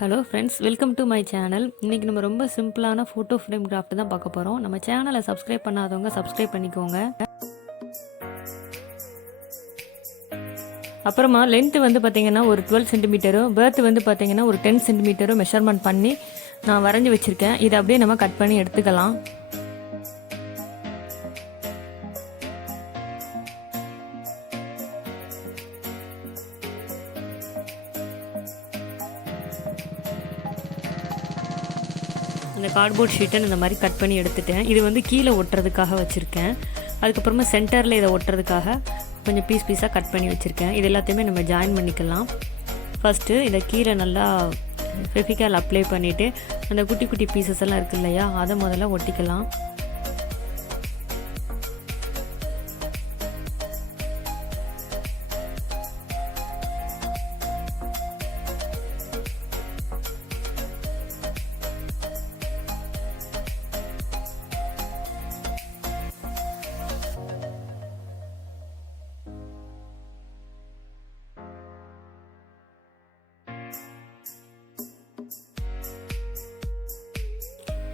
Hello friends, welcome to my channel. இன்றைக்கி நம்ம ரொம்ப சிம்பிளான ஃபோட்டோ ஃப்ரேம் கிராஃப்ட் தான் பார்க்க போகிறோம். நம்ம சேனலை சப்ஸ்கிரைப் பண்ணாதவங்க சப்ஸ்கிரைப் பண்ணிக்கோங்க. அப்புறமா லென்த்து வந்து பார்த்திங்கன்னா ஒரு 12 சென்டிமீட்டரும், பேர்த்து வந்து பார்த்திங்கன்னா ஒரு 10 சென்டிமீட்டரும் மெஷர்மெண்ட் பண்ணி நான் வரைஞ்சி வச்சுருக்கேன். இதை அப்படியே நம்ம கட் பண்ணி எடுத்துக்கலாம். அந்த கார்ட்போர்ட் ஷீட்டை இந்த மாதிரி கட் பண்ணி எடுத்துட்டேன். இது வந்து கீழே ஒட்டுறதுக்காக வச்சுருக்கேன். அதுக்கப்புறமா சென்டரில் இதை ஒட்டுறதுக்காக கொஞ்சம் பீஸாக கட் பண்ணி வச்சுருக்கேன். இது எல்லாத்தையுமே நம்ம ஜாயின் பண்ணிக்கலாம். ஃபஸ்ட்டு இதை கீழே நல்லா ஃபெவிகால் அப்ளை பண்ணிவிட்டு அந்த குட்டி குட்டி பீசஸ் எல்லாம் இருக்குது இல்லையா, அதை முதல்ல ஒட்டிக்கலாம்.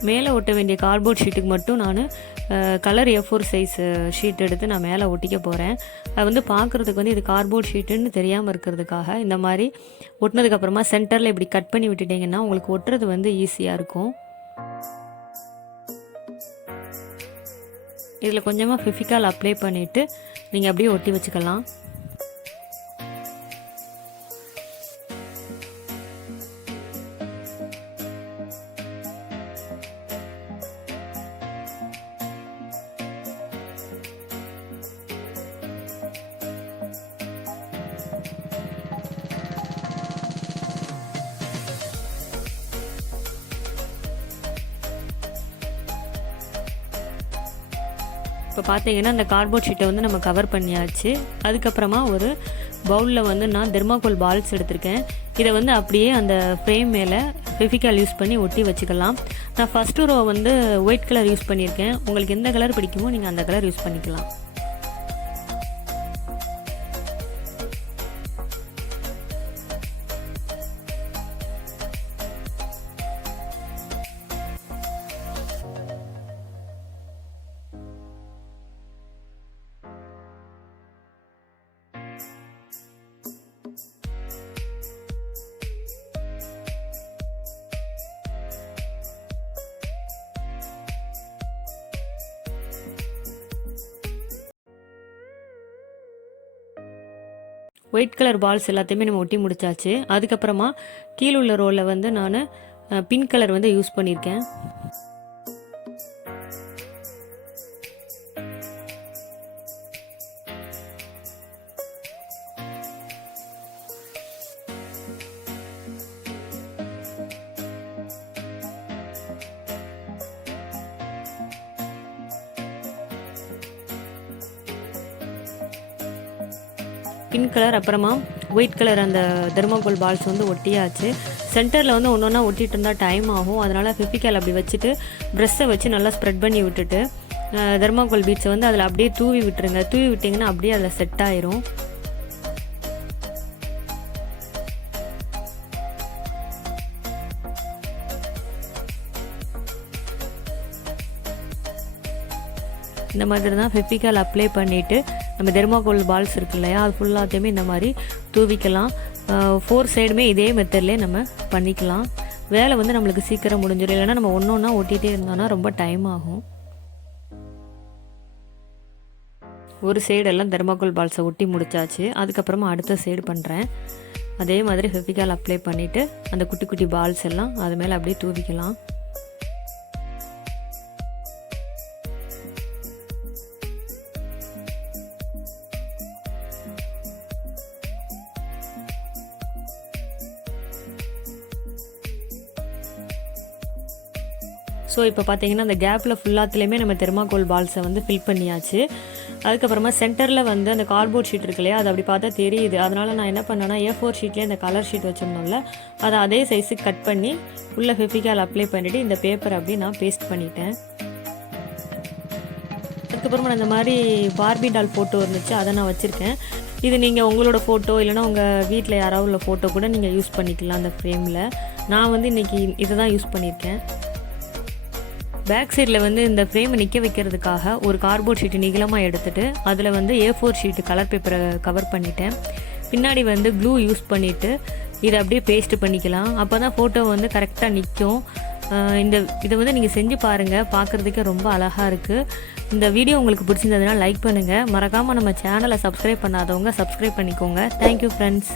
மேலே ஒட்ட வேண்டிய கார்ட்போர்ட் ஷீட்டுக்கு மட்டும் நான் கலர் A4 சைஸ் ஷீட் எடுத்து நான் மேலே ஒட்டிக்க போகிறேன். அது வந்து பார்க்குறதுக்கு வந்து இது கார்ட்போர்ட் ஷீட்டுன்னு தெரியாமல் இருக்கிறதுக்காக இந்த மாதிரி ஒட்டினதுக்கப்புறமா சென்டரில் இப்படி கட் பண்ணி விட்டுட்டிங்கன்னா உங்களுக்கு ஒட்டுறது வந்து ஈஸியாக இருக்கும். இதில் கொஞ்சமாக ஃபெவிகால் அப்ளை பண்ணிவிட்டு நீங்கள் அப்படியே ஒட்டி வச்சுக்கலாம். இப்போ பார்த்தீங்கன்னா அந்த கார்ட்போர்ட் ஷீட்டை வந்து நம்ம கவர் பண்ணியாச்சு. அதுக்கப்புறமா ஒரு பவுலில் வந்து நான் தெர்மாகோல் பால்ஸ் எடுத்திருக்கேன். இதை வந்து அப்படியே அந்த ஃப்ரேம் மேலே ஃபெவிகால் யூஸ் பண்ணி ஒட்டி வச்சுக்கலாம். நான் ஃபஸ்ட்டு ரோ வந்து ஒயிட் கலர் யூஸ் பண்ணியிருக்கேன். உங்களுக்கு எந்த கலர் பிடிக்குமோ நீங்கள் அந்த கலர் யூஸ் பண்ணிக்கலாம். ஒயிட் கலர் பால்ஸ் எல்லாத்தையுமே நம்ம ஒட்டி முடிச்சாச்சு. அதுக்கப்புறமா கீழே உள்ள ரோவில் வந்து நான் பிங்க் கலர் வந்து யூஸ் பண்ணியிருக்கேன். பிங்க் கலர் அப்புறமா ஒயிட் கலர் அந்த தெர்மாகோல் பால்ஸ் வந்து ஒட்டியாச்சு. சென்டரில் வந்து ஒன்று ஒன்றா ஒட்டிகிட்டு இருந்தால் டைம் ஆகும். அதனால் ஃபெவிகால் அப்படி வச்சுட்டு ப்ரெஷ்ஷை வச்சு நல்லா ஸ்ப்ரெட் பண்ணி விட்டுட்டு தெர்மாகோல் பீட்ஸை வந்து அதில் அப்படியே தூவி விட்டுருங்க. தூவி விட்டிங்கன்னா அப்படியே அதில் செட் ஆயிரும். இந்த மாதிரி தான் ஃபெவிகால் அப்ளை பண்ணிவிட்டு நம்ம தெர்மாகோல் பால்ஸ் இருக்கு இல்லையா, அது ஃபுல்லாத்தையுமே இந்த மாதிரி தூவிக்கலாம். 4 சைடுமே இதே மெத்தட்லேயே நம்ம பண்ணிக்கலாம். வேலை வந்து நம்மளுக்கு சீக்கிரம் முடிஞ்சிடும். இல்லைன்னா நம்ம ஒன்று ஒன்றா ஒட்டிகிட்டே இருந்தோம்னா ரொம்ப டைம் ஆகும். ஒரு சைடெல்லாம் தெர்மாகோல் பால்ஸை ஒட்டி முடிச்சாச்சு. அதுக்கப்புறமா அடுத்த சைடு பண்ணுறேன். அதே மாதிரி ஃபெவிகால் அப்ளை பண்ணிவிட்டு அந்த குட்டி குட்டி பால்ஸ் எல்லாம் அது மேலே அப்படியே தூவிக்கலாம். ஸோ இப்போ பார்த்தீங்கன்னா அந்த கேப்பில் ஃபுல்லாத்துலேயுமே நம்ம தெர்மாகோல் பால்ஸை வந்து ஃபில் பண்ணியாச்சு. அதுக்கப்புறமா சென்டரில் வந்து அந்த கார்ட்போர்ட் ஷீட் இருக்கு இல்லையா, அது அப்படி பார்த்தா தெரியுது. அதனால் நான் என்ன பண்ணேன்னா A4 ஷீட்லேயே இந்த கலர் ஷீட் வச்சுருந்தோம்ல, அதை அதே சைஸுக்கு கட் பண்ணி உள்ளே ஃபெவிகால் அப்ளை பண்ணிவிட்டு இந்த பேப்பர் அப்படி நான் பேஸ்ட் பண்ணிட்டேன். அதுக்கப்புறமா நான் இந்த மாதிரி பார்பி டால் ஃபோட்டோ இருந்துச்சு, அதை நான் வச்சுருக்கேன். இது நீங்கள் உங்களோட ஃபோட்டோ இல்லைனா உங்கள் வீட்டில் யாராவது உள்ள ஃபோட்டோ கூட நீங்கள் யூஸ் பண்ணிக்கலாம் அந்த ஃப்ரேமில். நான் வந்து இன்றைக்கி இதை தான் யூஸ் பண்ணியிருக்கேன். பேக் சைடில் வந்து இந்த ஃப்ரேமை நிற்க வைக்கிறதுக்காக ஒரு கார்ட்போர்ட் ஷீட்டு நீளமாக எடுத்துகிட்டு அதில் வந்து A4 ஷீட்டு கலர் பேப்பரை கவர் பண்ணிட்டேன். பின்னாடி வந்து க்ளூ யூஸ் பண்ணிவிட்டு இதை அப்படியே பேஸ்ட் பண்ணிக்கலாம். அப்போ தான் ஃபோட்டோ வந்து கரெக்டாக நிற்கும். இதை வந்து நீங்கள் செஞ்சு பாருங்கள், பார்க்குறதுக்கே ரொம்ப அழகாக இருக்குது. இந்த வீடியோ உங்களுக்கு பிடிச்சிருந்ததுன்னா லைக் பண்ணுங்கள். மறக்காமல் நம்ம சேனலை சப்ஸ்கிரைப் பண்ணாதவங்க சப்ஸ்கிரைப் பண்ணிக்கோங்க. Thank you friends.